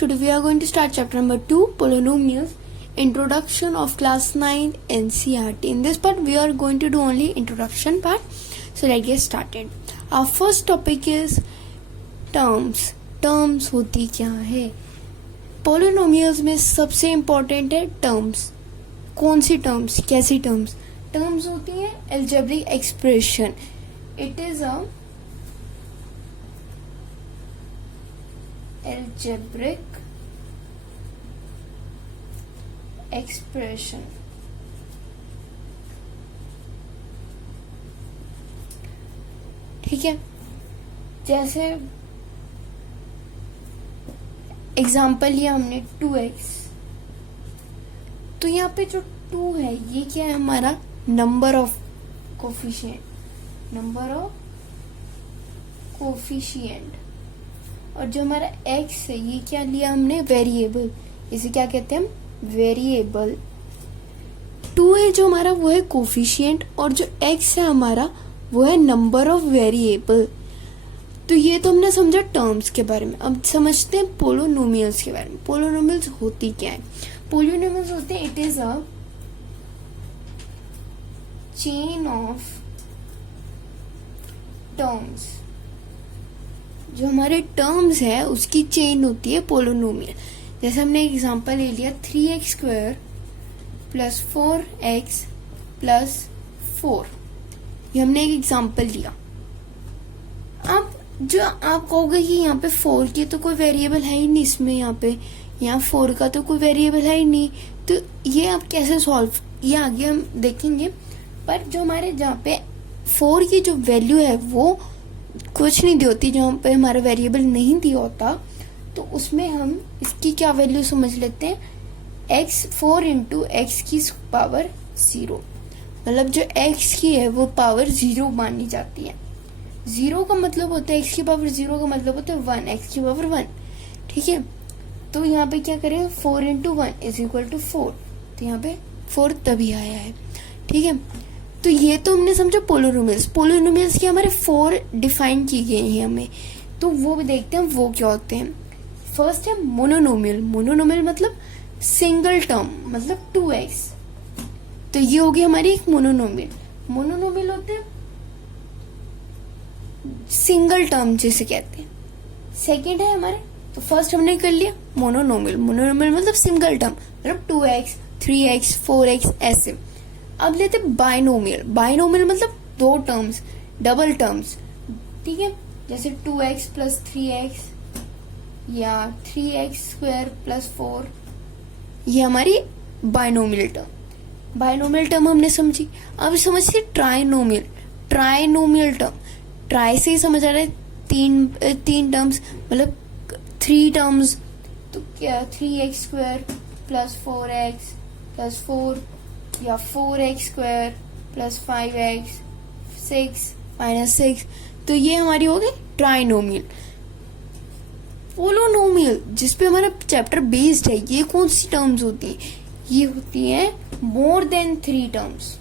Today we are going to start chapter number 2, Polynomials, Introduction of class 9 NCERT. In this part we are going to do only introduction part. So let's get started. Our first topic is terms. Terms होती क्या है? Polynomials में सबसे important है terms. कौन सी terms? कैसी terms? Terms होती है algebraic expression. It is a algebraic expression. ठीक है, जैसे एग्जाम्पल लिया हमने 2x, तो यहाँ पे जो 2 है ये क्या है? हमारा number of coefficient, number of coefficient. और जो हमारा x है ये क्या लिया हमने? वेरिएबल। इसे क्या कहते हैं हम? वेरिएबल। 2 है जो हमारा वो है कोफिशिएंट, और जो x है हमारा वो है नंबर ऑफ वेरिएबल। तो ये तो हमने समझा टर्म्स के बारे में। अब समझते हैं पोलिनोमियल्स के बारे में। पोलिनोमियल्स होती क्या है? पोलिनोमियल्स होते हैं, it is a chain of terms. जो हमारे टर्म्स है उसकी चेन होती है पोलिनोमियल। जैसे हमने एग्जांपल ले लिया 3x² प्लस 4x प्लस 4, ये हमने एक एग्जांपल लिया। अब जो आप कहोगे कि यहाँ पे 4 की तो कोई वेरिएबल है ही नहीं इसमें, यहाँ 4 का तो कोई वेरिएबल है ही नहीं, तो ये आप कैसे सॉल्व, ये आगे हम देखेंगे। पर जो हमारे जहाँ पे 4 की जो वैल्यू है वो कुछ नहीं दी होती, जहाँ पे हमारा वेरिएबल नहीं दिया होता, तो उसमें हम इसकी क्या वैल्यू समझ लेते हैं? x 4 इंटू एक्स की पावर 0, मतलब जो x की है वो पावर 0 मानी जाती है। 0 का मतलब होता है x की पावर 0 का मतलब होता है 1, x की पावर 1। ठीक है, तो यहाँ पे क्या करें? 4 इंटू 1 इज इक्वल टू 4, तो यहाँ पे 4 तभी आया है। ठीक है, तो ये तो हमने समझा पोलिनोमियल्स। पोलिनोमियल्स की हमारे 4 डिफाइन की गई है हमें, तो वो भी देखते हैं वो क्या होते हैं। फर्स्ट है मोनोनोमियल। मोनोनोमियल मतलब सिंगल टर्म, मतलब 2x, तो ये होगी हमारी एक मोनोनोमियल। मोनोनोमियल होते हैं सिंगल टर्म जिसे कहते हैं। सेकंड है हमारे, तो फर्स्ट हमने कर लिया मोनोनोमियल। मोनोनोमियल मतलब सिंगल टर्म, मतलब 2x 3x 4x ऐसे। अब लेते बाइनोमियल। बाइनोमियल मतलब 2 टर्म्स, डबल टर्म्स। ठीक है, जैसे 2x प्लस 3x या 3x² प्लस 4, ये हमारी बाइनोमियल टर्म। बाइनोमियल टर्म हमने समझी। अब समझिए ट्राइनोमियल। ट्राइनोमियल टर्म, ट्राई से ही समझ आ रहा है, तीन टर्म्स मतलब 3 टर्म्स, तो क्या 3x² प्लस 4x प्लस 4 या 4x² प्लस 5x 6 माइनस 6, तो ये हमारी हो गई ट्राइनोमियल। पोलिनोमियल जिसपे हमारा चैप्टर बेस्ड है, ये कौन सी टर्म्स होती हैं? ये होती हैं मोर देन 3 टर्म्स।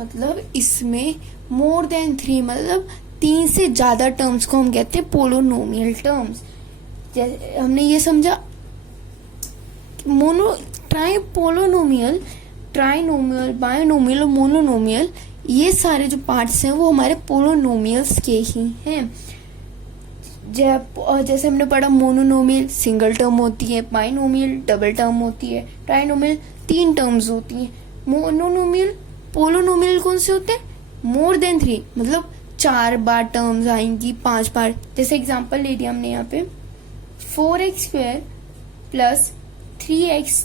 मतलब इसमें मोर देन 3 मतलब 3 से ज्यादा टर्म्स को हम कहते हैं पोलिनोमियल टर्म्स। जैसे हमने ये समझा पोलिनोमियल, ट्राइनोमियल, बाइनोमियल और मोनोनोमियल, ये सारे जो पार्ट्स हैं वो हमारे पोलिनोमियल्स के ही हैं। जैसे हमने पढ़ा मोनोनोमियल सिंगल टर्म होती है, बाइनोमियल डबल टर्म होती है, ट्राइनोमियल 3 टर्म्स होती हैं। मोनोनोमियल पोलिनोमियल कौन से होते हैं? मोर देन 3 मतलब 4 बार टर्म्स आएंगी, 5 बार। जैसे एग्जांपल ले लिया हमने यहाँ पे 4x² प्लस 3x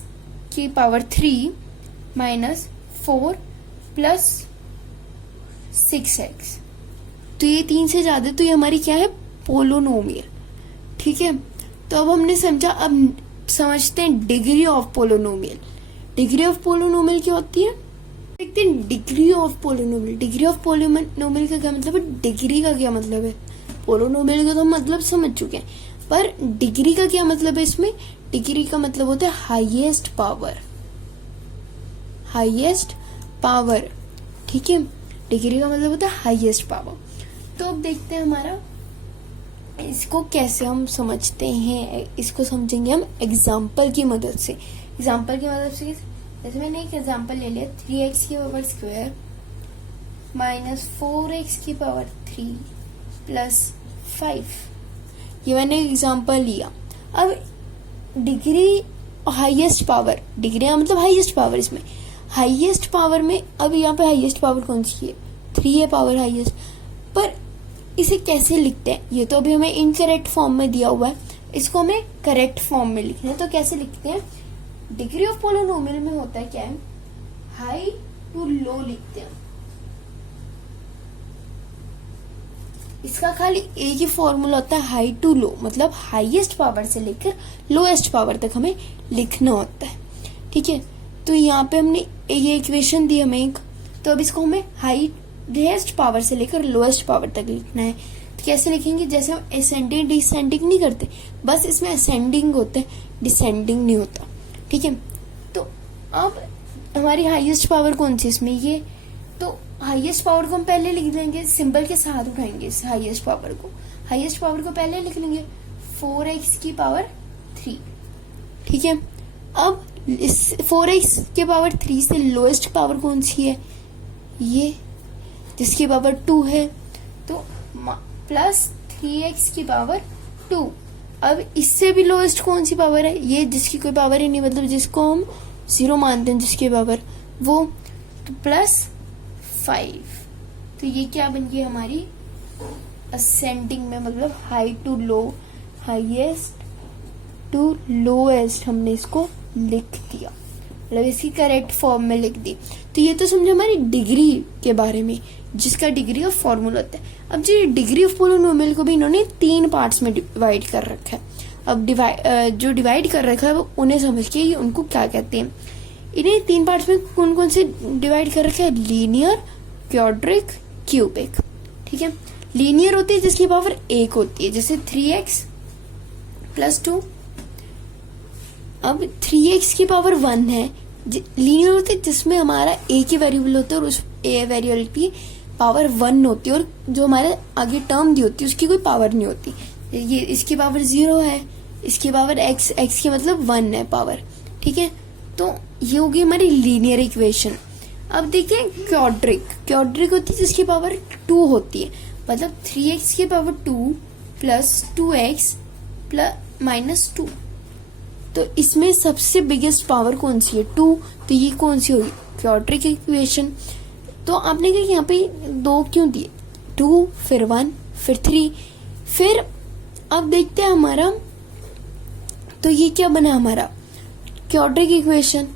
की पावर 3 माइनस 4 प्लस 6x, तो ये 3 से ज्यादा, तो ये हमारी क्या है? पोलिनोमियल। ठीक है, तो अब हमने समझा। अब समझते हैं degree of polynomial. Degree of polynomial क्या होती है? देखते हैं degree of polynomial. Degree of polynomial का क्या मतलब है? डिग्री का क्या मतलब है? पोलिनोमियल का तो मतलब समझ चुके हैं, पर डिग्री का क्या मतलब है इसमें? डिग्री का मतलब होता है हाईएस्ट पावर। हाईएस्ट पावर, ठीक है, डिग्री का मतलब होता है हाईएस्ट पावर। तो अब देखते हैं हमारा इसको कैसे हम समझते हैं, इसको समझेंगे हम एग्जाम्पल की मदद से। एग्जाम्पल की मदद से जैसे मैंने एक एग्जाम्पल ले लिया 3x की पावर स्क्वायर माइनस 4x की पावर 3 प्लस 5, ये मैंने एग्जाम्पल लिया। अब डिग्री हाईएस्ट पावर, डिग्री मतलब हाईएस्ट पावर, इसमें हाईएस्ट पावर में अब यहाँ पे हाईएस्ट पावर कौन सी है, 3 है पावर हाईएस्ट। पर इसे कैसे लिखते हैं, ये तो अभी हमें इनकरेक्ट फॉर्म में दिया हुआ है, इसको हमें करेक्ट फॉर्म में लिखना है। तो कैसे लिखते हैं, डिग्री ऑफ पोलिनोमियल में होता है क्या है, हाई टू लो लिखते हैं। इसका खाली एक ही फॉर्मूला होता है, हाई टू लो, मतलब हाईएस्ट पावर से लेकर लोएस्ट पावर तक हमें लिखना होता है। ठीक है, तो यहाँ पे हमने ये इक्वेशन दी हमें एक, तो अब इसको हमें हाईएस्ट पावर से लेकर लोएस्ट पावर तक लिखना है। तो कैसे लिखेंगे, जैसे हम असेंडिंग डिसेंडिंग नहीं करते, बस इसमें असेंडिंग होता है, डिसेंडिंग नहीं होता। ठीक है, तो अब हमारी हाईएस्ट पावर कौन सी इसमें, ये, तो हाईएस्ट पावर को हम पहले लिख देंगे, सिंबल के साथ उठाएंगे इस हाईएस्ट पावर को। हाईएस्ट पावर को पहले लिख लेंगे 4x की पावर 3। ठीक है, अब इस 4x के पावर 3 से लोएस्ट पावर कौन सी है, ये, जिसकी पावर 2 है, तो प्लस 3x की पावर 2। अब इससे भी लोएस्ट कौन सी पावर है, ये जिसकी कोई पावर ही नहीं, मतलब जिसको हम 0 मानते हैं, जिसकी पावर वो, तो प्लस 5। तो ये क्या बन गई हमारी असेंडिंग में, मतलब high to low, highest to lowest हमने इसको लिख दिया, मतलब इसकी करेक्ट फॉर्म में लिख दी। तो ये तो समझो हमारी डिग्री के बारे में, जिसका डिग्री ऑफ फॉर्मूला होता है। अब जो डिग्री ऑफ पोलिनोमियल को भी इन्होंने 3 पार्ट्स में डिवाइड कर रखा है। अब जो डिवाइड कर रखा है वो उन्हें समझ के उनको क्या कहते हैं। इन्हें 3 पार्ट्स में कौन कौन से डिवाइड कर रखा है, लीनियर, क्वाड्रिक, क्यूबिक। ठीक है, लीनियर होती है जिसकी पावर 1 होती है, जैसे 3x प्लस 2। अब 3x की पावर 1 है, लीनियर होती है जिसमें हमारा एक ही वेरिएबल होता है और उस ए वेरिएबल की पावर 1 होती है, और जो हमारे आगे टर्म दी होती है उसकी कोई पावर नहीं होती। ये इसकी पावर 0 है, इसकी पावर x की मतलब 1 है पावर। ठीक है, तो ये होगी हमारी लीनियर इक्वेशन। अब देखिए क्वाड्रिक होती है जिसकी पावर 2 होती है, मतलब 3x की power 2 plus 2x plus minus 2। तो इसमें सबसे बिगेस्ट पावर कौन सी है, 2, तो ये कौन सी होगी, क्वाड्रिक इक्वेशन। तो आपने कहा यहाँ पे 2 क्यों दिए, 2 फिर 1 फिर 3, फिर अब देखते हैं हमारा, तो ये क्या बना हमारा क्वाड्रिक इक्वेशन।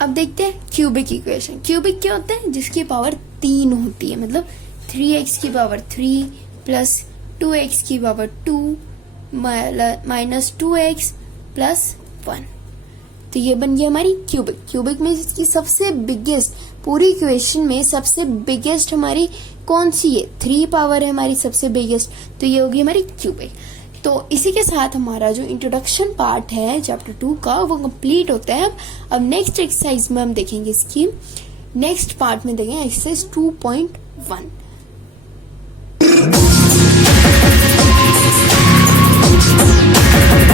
अब देखते हैं क्यूबिक इक्वेशन। क्यूबिक क्या होता है, जिसकी पावर 3 होती है, मतलब 3x की पावर 3 प्लस 2x की पावर 2 माइनस 2x प्लस 1। तो ये बन गया हमारी क्यूबिक। क्यूबिक में इसकी सबसे बिगेस्ट, पूरी इक्वेशन में सबसे बिगेस्ट हमारी कौन सी है, 3 पावर है हमारी सबसे बिगेस्ट, तो ये होगी हमारी क्यूबिक। तो इसी के साथ हमारा जो इंट्रोडक्शन पार्ट है चैप्टर 2 का वो कंप्लीट होता है। अब नेक्स्ट एक्सरसाइज में हम देखेंगे इसकी, नेक्स्ट पार्ट में देखेंगे एक्सरसाइज 2.1।